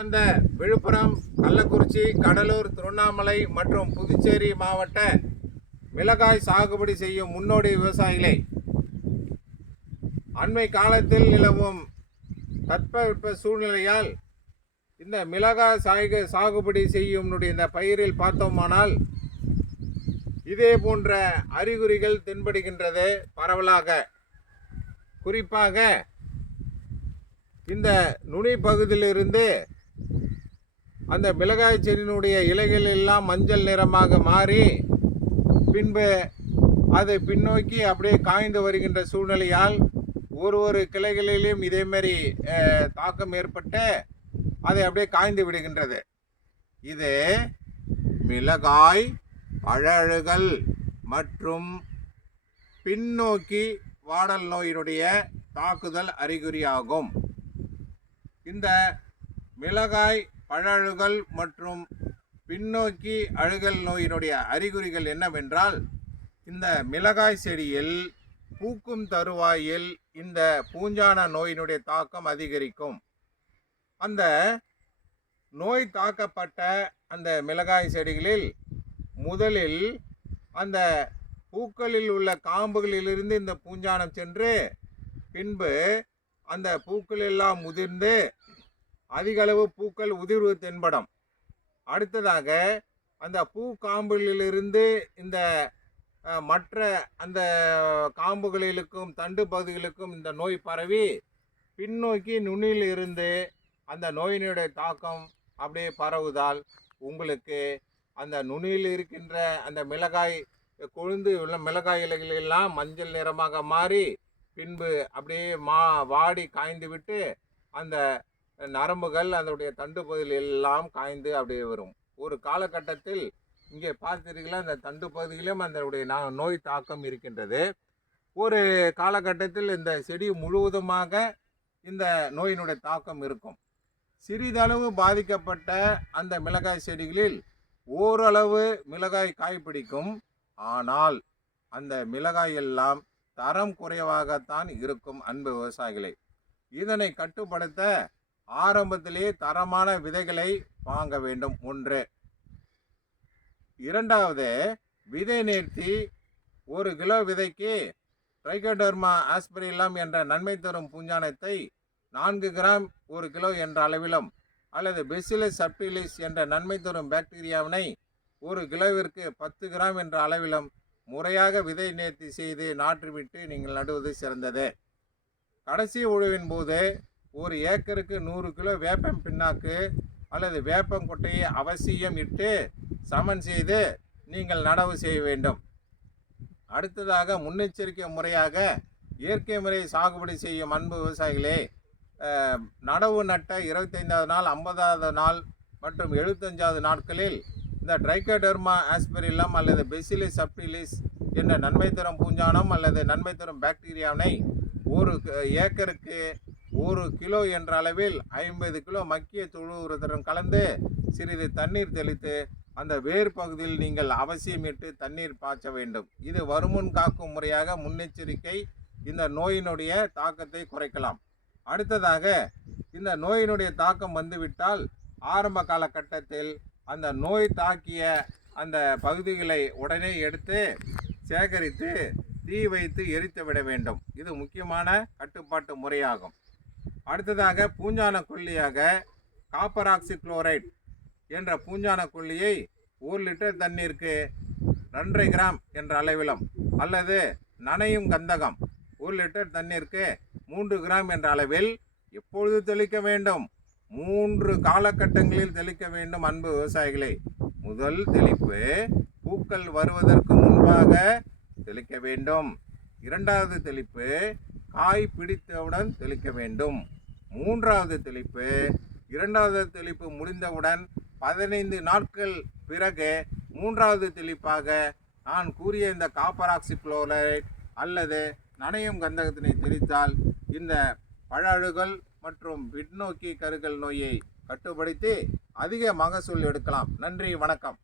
அந்த விழுப்புரம், கள்ளக்குறிச்சி, கடலூர், திருவண்ணாமலை மற்றும் புதுச்சேரி மாவட்ட மிளகாய் சாகுபடி செய்யும் முன்னோடி விவசாயிகளே, அண்மை காலத்தில் நிலவும் தட்பவெப்ப சூழ்நிலையால் இந்த மிளகாய் சாகுபடி செய்யும் இந்த பயிரில் பார்த்தோமானால் இதே போன்ற அறிகுறிகள் தென்படுகின்றது. பரவலாக குறிப்பாக இந்த நுனி பகுதியிலிருந்து அந்த மிளகாய் செடியினுடைய இலைகள் எல்லாம் மஞ்சள் நிறமாக மாறி பின்பு அது பின்னோக்கி அப்படியே காய்ந்து வருகின்ற சூழ்நிலையால் ஒரு கிளைகளிலும் இதேமாரி தாக்கம் ஏற்பட்டு அதை அப்படியே காய்ந்து விடுகின்றது. இது மிளகாய் பழழுகல் மற்றும் பின்னோக்கி வாடல் நோயினுடைய தாக்குதல் அறிகுறியாகும். இந்த மிளகாய் பழழுகல் மற்றும் பின்னோக்கி அழுகல் நோயினுடைய அறிகுறிகள் என்னவென்றால், இந்த மிளகாய் செடியில் பூக்கும் தருவாயில் இந்த பூஞ்சான நோயினுடைய தாக்கம் அதிகரிக்கும். அந்த நோய் தாக்கப்பட்ட அந்த மிளகாய் செடிகளில் முதலில் அந்த பூக்களில் உள்ள காம்புகளிலிருந்து இந்த பூஞ்சானம் சென்று பின்பு அந்த பூக்கள் எல்லாம் முதிர்ந்து அதிக அளவு பூக்கள் உதிர்வு தென்படும். அடுத்ததாக அந்த பூ காம்புகளிலிருந்து இந்த மற்ற அந்த காம்புகளிலுக்கும் தண்டு பகுதிகளுக்கும் இந்த நோய் பரவி பின்னோக்கி நுனியில் இருந்து அந்த நோயினுடைய தாக்கம் அப்படியே பரவுதால் உங்களுக்கு அந்த நுனியில் இருக்கின்ற அந்த மிளகாய் கொழுந்து உள்ள மிளகாய் இலைகள் எல்லாம் மஞ்சள் நிறமாக மாறி பின்பு அப்படியே வாடி காய்ந்து விட்டு அந்த நரம்புகள் அதனுடைய தண்டு பகுதியில் எல்லாம் காய்ந்து அப்படியே வரும். ஒரு காலகட்டத்தில் இங்கே பார்த்தீர்களா, அந்த தண்டு பகுதியிலும் அதனுடைய நோய் தாக்கம் இருக்கின்றது. ஒரு காலகட்டத்தில் இந்த செடி முழுவதுமாக இந்த நோயினுடைய தாக்கம் இருக்கும். சிறிதளவு பாதிக்கப்பட்ட அந்த மிளகாய் செடிகளில் ஓரளவு மிளகாய் காய் பிடிக்கும். ஆனால் அந்த மிளகாய் எல்லாம் தரம் குறைவாகத்தான் இருக்கும். அன்பு விவசாயிகளை, இதனை கட்டுப்படுத்த ஆரம்பத்திலே தரமான விதைகளை வாங்க வேண்டும். ஒன்று. இரண்டாவது, விதை நேர்த்தி 1 கிலோ விதைக்கு ட்ரைகோடர்மா ஆஸ்பரில்லம் என்ற நன்மை தரும் பூஞ்சானத்தை 4 கிராம் 1 கிலோ என்ற அளவிலும் அல்லது பெசிலஸ் சப்டிலிஸ் என்ற நன்மை தரும் பாக்டீரியாவினை 1 கிலோவிற்கு 10 கிராம் என்ற அளவிலும் முறையாக விதை நேர்த்தி செய்து நாற்றுவிட்டு நீங்கள் நடுவது சிறந்தது. கடைசி உழவின் போது 1 ஏக்கருக்கு 100 கிலோ வேப்பம் பின்னாக்கு அல்லது வேப்பங்கொட்டையை அவசியம் இட்டு சமன் செய்து நீங்கள் நடவு செய்ய வேண்டும். அடுத்ததாக முன்னெச்சரிக்கை முறையாக இயற்கை முறை சாகுபடி செய்யும் அன்பு விவசாயிகளே, நடவு நட்ட 25வது நாள், 50வது நாள் மற்றும் 75வது நாட்களில் இந்த ட்ரைகோடர்மா ஆஸ்பரில்லம் அல்லது பெசிலஸ் சப்டிலிஸ் என்ற நன்மை தரும் பூஞ்சானம் அல்லது நன்மை தரும் பாக்டீரியாவினை 1 ஏக்கருக்கு 1 கிலோ என்ற அளவில் 50 கிலோ மக்கிய தொழு உரத்துடன் கலந்து சிறிது தண்ணீர் தெளித்து அந்த வேர் பகுதியில் நீங்கள் அவசியமிட்டு தண்ணீர் பாய்ச்ச வேண்டும். இது வருமுன் காக்கும் முறையாக முன்னெச்சரிக்கை இந்த நோயினுடைய தாக்கத்தை குறைக்கலாம். அடுத்ததாக, இந்த நோயினுடைய தாக்கம் வந்துவிட்டால் ஆரம்ப காலகட்டத்தில் அந்த நோய் தாக்கிய அந்த பகுதிகளை உடனே எடுத்து சேகரித்து தீ வைத்து எரித்து விட வேண்டும். இது முக்கியமான கட்டுப்பாட்டு முறையாகும். அடுத்ததாக, பூஞ்சான கொல்லியாக காப்பர் ஆக்சி குளோரைட் என்ற பூஞ்சான கொல்லியை 1 லிட்டர் தண்ணீருக்கு 2.5 கிராம் என்ற அளவிலும் அல்லது நனையும் கந்தகம் 1 லிட்டர் தண்ணீருக்கு 3 கிராம் என்ற அளவில் எப்பொழுது தெளிக்க வேண்டும்? 3 காலகட்டங்களில் தெளிக்க வேண்டும். அன்பு விவசாயிகளை, முதல் தெளிப்பு பூக்கள் வருவதற்கு முன்பாக தெளிக்க வேண்டும். இரண்டாவது தெளிப்பு காய் பிடித்தவுடன் தெளிக்க வேண்டும். மூன்றாவது தெளிப்பு இரண்டாவது தெளிப்பு முடிந்தவுடன் 15 நாட்கள் பிறகு மூன்றாவது தெளிப்பாக நான் கூறிய இந்த காப்பர் ஆக்சி குளோரைட் அல்லது நனையும் கந்தகத்தினை தெளித்தால் இந்த பழழுகல் மற்றும் பின்னோக்கி கருகல் நோயை கட்டுப்படுத்தி அதிக மகசூல் எடுக்கலாம். நன்றி, வணக்கம்.